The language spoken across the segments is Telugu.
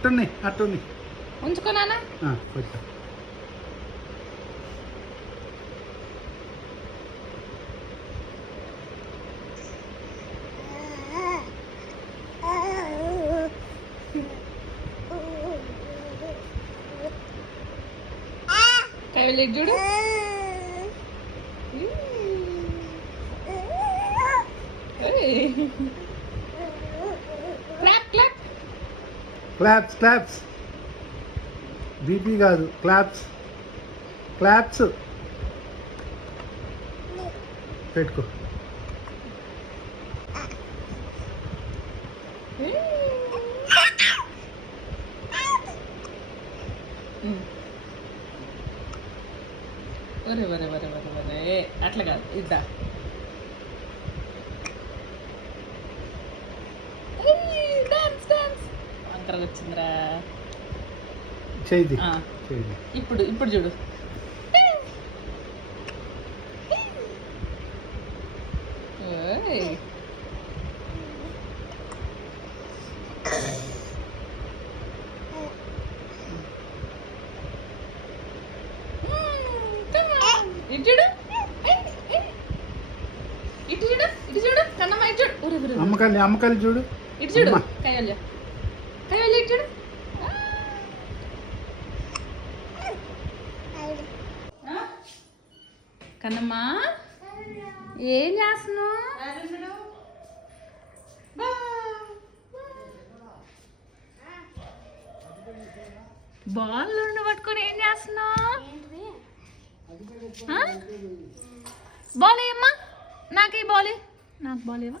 అట్టున్నాయి అట్టున్నాయి ఉంచుకో నాన్న. ఆ, కొంచెం కైవలి చూడు. క్లాప్ క్లాప్స్ క్లాప్స్ బీపీ కాదు. క్లాప్స్ క్లాప్స్ పెట్టుకో. ఒరే ఒరే ఒరే ఒరే ఒరే. అట్లా కాదు. ఇద్దా. అంకర వచ్చిందిరా చేయి ఆ, చేయి ఇప్పుడు ఇప్పుడు చూడు ఓయ్. ఇటు చూడు ఇటు చూడు ఇటు చూడు కన్నమ్మ ఇటు చూడు ఒరే, ఒరే, ఒరే. అమ్మకాలి అమ్మకాలి చూడు ఇటు చూడు అమ్మ. చూడు కన్నమ్మా ఏం చేస్తున్నావు? బాల్ రెండు పట్టుకొని ఏం చేస్తున్నావు? బాలే బాల్ ఏమ్మా నాకే బాల్. నాకు బాల్ ఏవా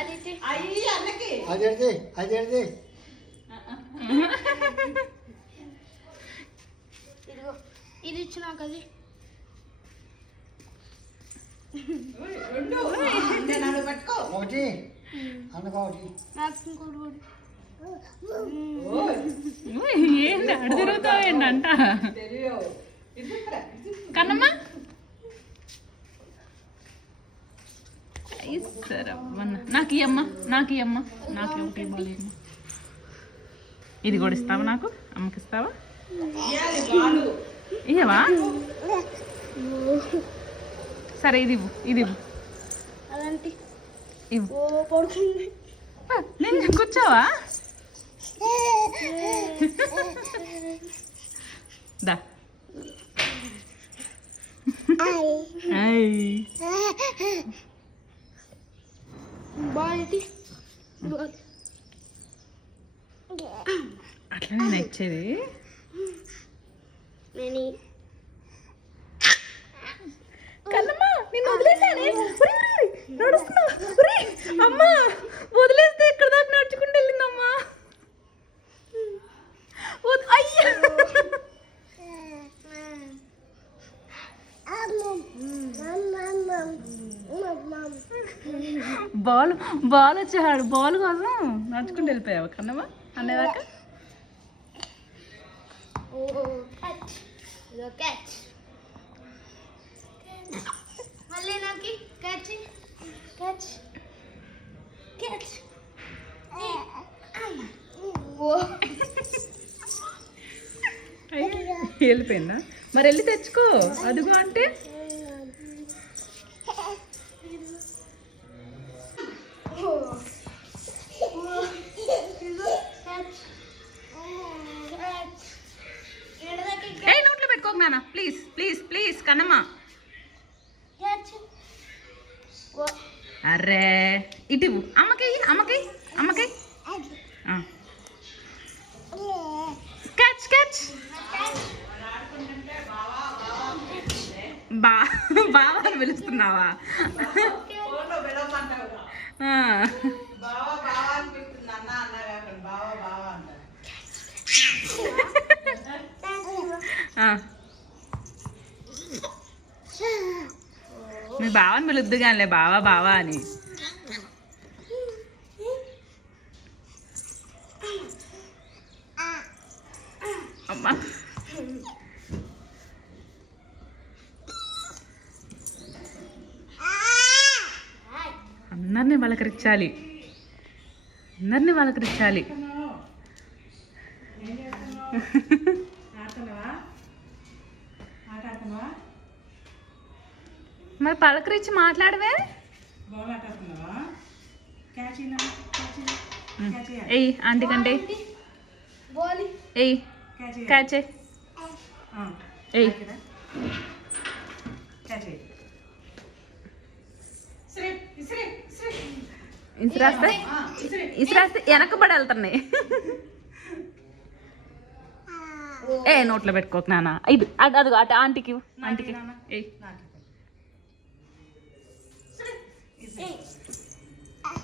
అమ్మా అదేది అదేది ఇది ఇచ్చినాక అది. ఒకటి అందుకో ఒకటి. నాకు ఇంకోటి కూడా. నాకు ఇయ్యమ్మ నాకు ఇయ్యమ్మ నాకు ఒకటి ఇది కూడా ఇస్తావా నాకు? అమ్మకి ఇస్తావా? ఇయ్యవా? సరే ఇది ఇవ్వు ఇది ఇవ్వు. ఇవ్వు. నేను కూర్చోవా? దా. ఐ. బాగుంది అట్లా నేను ఇచ్చేది నేను కన్నమ్మా నిన్ను వదిలేసానే ఉరి, ఉరి, నడుస్తున్నా. అమ్మా వదిలేస్తే ఇక్కడ బాల్ బాల్ వచ్చాడు బాల్ కోసం నడుచుకుంటూ వెళ్ళిపోయావా కన్నమ్మా? అనేదాకా మళ్ళీ నాకు క్యాచ్ క్యాచ్ క్యాచ్ వెళ్ళిపోయిందా మరి వెళ్ళి తెచ్చుకో. అదిగో అంటే Telangana please please please Kannamma. అరే ఇటు అమ్మకి అమ్మకి అమ్మకి. క్యాచ్ క్యాచ్ బా బావా అని పిలుస్తున్నావా? ఆ. మీ బావని పిలుద్దు కానీ బావా బావా అని. అమ్మా. అందరినీ పలకరించాలి. అందరినీ పలకరించాలి. మరి పలకరించి మాట్లాడవే. ఎయ్ ఆంటీ కంటే ఎయ్ క్యాచ్ ఎయ్ ఇసిరాస్తే ఇసిరాస్తే వెనకబడి వెళ్తున్నాయి. ఏ నోట్లో పెట్టుకోకు నాన్న. ఇది అది అదిగో అటు ఆంటీకి. ఆంటీకి.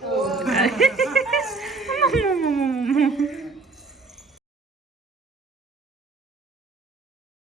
嘿嘿嘿嘿嘿，么么么么么么。